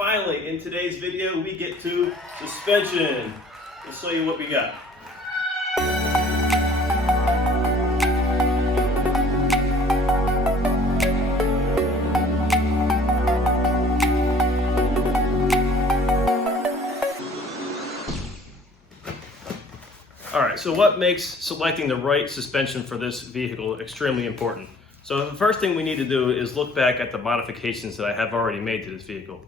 finally, in today's video, we get to suspension. Let's show you what we got. Alright, so what makes selecting the right suspension for this vehicle extremely important? So the first thing we need to do is look back at the modifications that I have already made to this vehicle.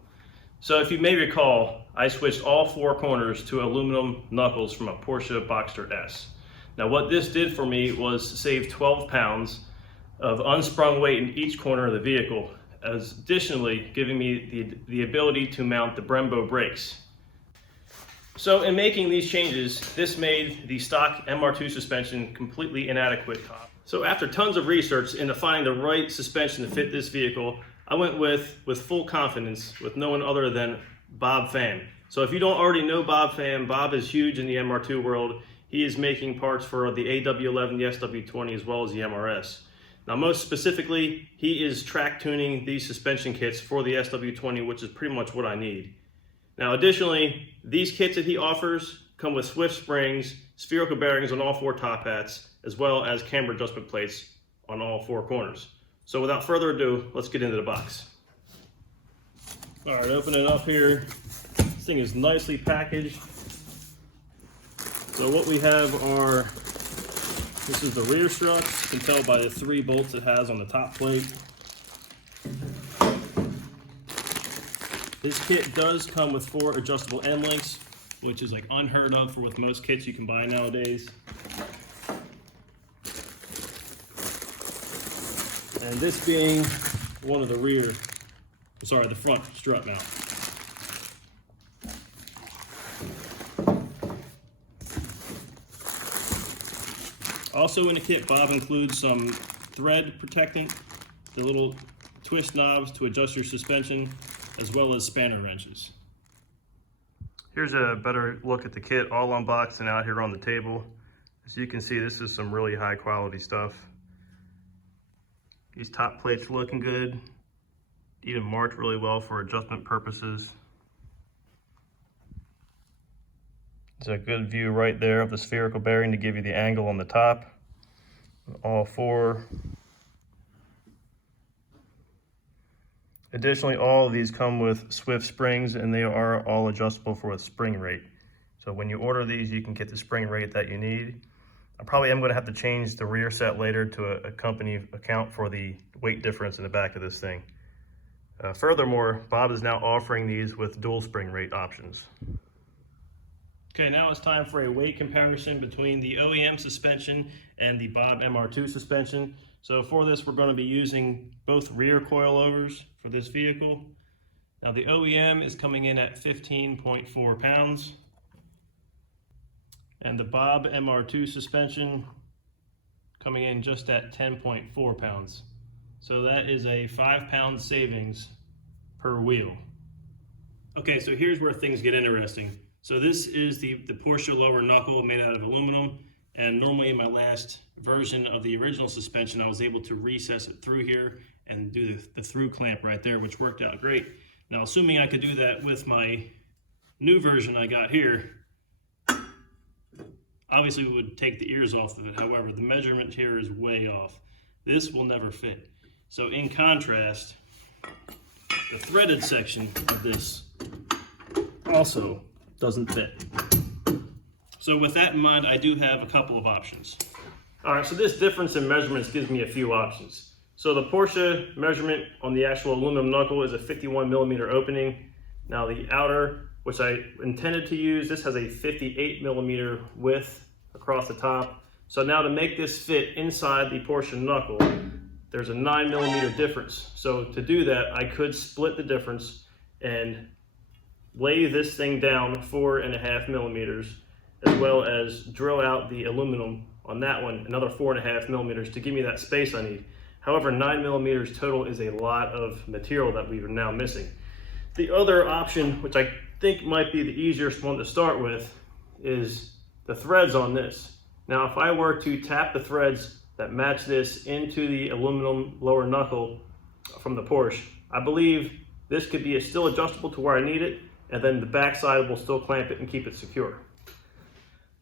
So if you may recall, I switched all four corners to aluminum knuckles from a Porsche Boxster S. Now what this did for me was save 12 pounds of unsprung weight in each corner of the vehicle, as additionally giving me the ability to mount the Brembo brakes. So in making these changes, this made the stock MR2 suspension completely inadequate. So after tons of research into finding the right suspension to fit this vehicle, I went with full confidence with no one other than Bob Pham. So if you don't already know Bob Pham, Bob is huge in the MR2 world. He is making parts for the AW11, the SW20, as well as the MRS. Now most specifically, he is track tuning these suspension kits for the SW20, which is pretty much what I need. Now additionally, these kits that he offers come with swift springs, spherical bearings on all four top hats, as well as camber adjustment plates on all four corners. So without further ado, let's get into the box. All right, open it up here. This thing is nicely packaged. So what we have are, this is the rear struts. You can tell by the 3 bolts it has on the top plate. This kit does come with 4 adjustable end links, which is like unheard of for with most kits you can buy nowadays. And this being one of the the front strut mount. Also in the kit, Bob includes some thread protectant, the little twist knobs to adjust your suspension, as well as spanner wrenches. Here's a better look at the kit, all unboxed and out here on the table. As you can see, this is some really high quality stuff. These top plates are looking good, even marked really well for adjustment purposes. There's a good view right there of the spherical bearing to give you the angle on the top. All 4. Additionally, all of these come with swift springs, and they are all adjustable for a spring rate. So when you order these, you can get the spring rate that you need. I probably am going to have to change the rear set later to account for the weight difference in the back of this thing. Furthermore, Bob is now offering these with dual spring rate options. Okay, now it's time for a weight comparison between the OEM suspension and the Bob MR2 suspension. So for this, we're going to be using both rear coilovers for this vehicle. Now the OEM is coming in at 15.4 pounds. And the Bob MR2 suspension coming in just at 10.4 pounds. So that is a 5-pound savings per wheel. Okay, so here's where things get interesting. So this is the Porsche lower knuckle made out of aluminum. And normally in my last version of the original suspension, I was able to recess it through here and do the through clamp right there, which worked out great. Now, assuming I could do that with my new version I got here, obviously we would take the ears off of it. However, the measurement here is way off. This will never fit. So in contrast, the threaded section of this also doesn't fit. So with that in mind, I do have a couple of options. All right, so this difference in measurements gives me a few options. So the Porsche measurement on the actual aluminum knuckle is a 51 millimeter opening. Now the outer, which I intended to use, this has a 58 millimeter width across the top. So now to make this fit inside the Porsche knuckle, there's a 9 millimeter difference. So to do that, I could split the difference and lay this thing down 4.5 millimeters, as well as drill out the aluminum on that one, another 4.5 millimeters to give me that space I need. However, 9 millimeters total is a lot of material that we are now missing. The other option, which I think might be the easiest one to start with, is the threads on this. Now, if I were to tap the threads that match this into the aluminum lower knuckle from the Porsche, I believe This could be still adjustable to where I need it, and then the back side will still clamp it and keep it secure.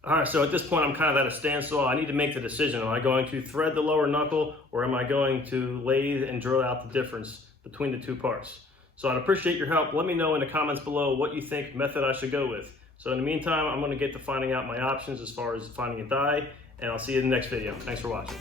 All right, so at this point I'm kind of at a standstill. I need to make the decision. Am I going to thread the lower knuckle, or am I going to lathe and drill out the difference between the two parts? So I'd appreciate your help. Let me know in the comments below what you think method I should go with. So in the meantime, I'm going to get to finding out my options as far as finding a die, and I'll see you in the next video. Thanks for watching.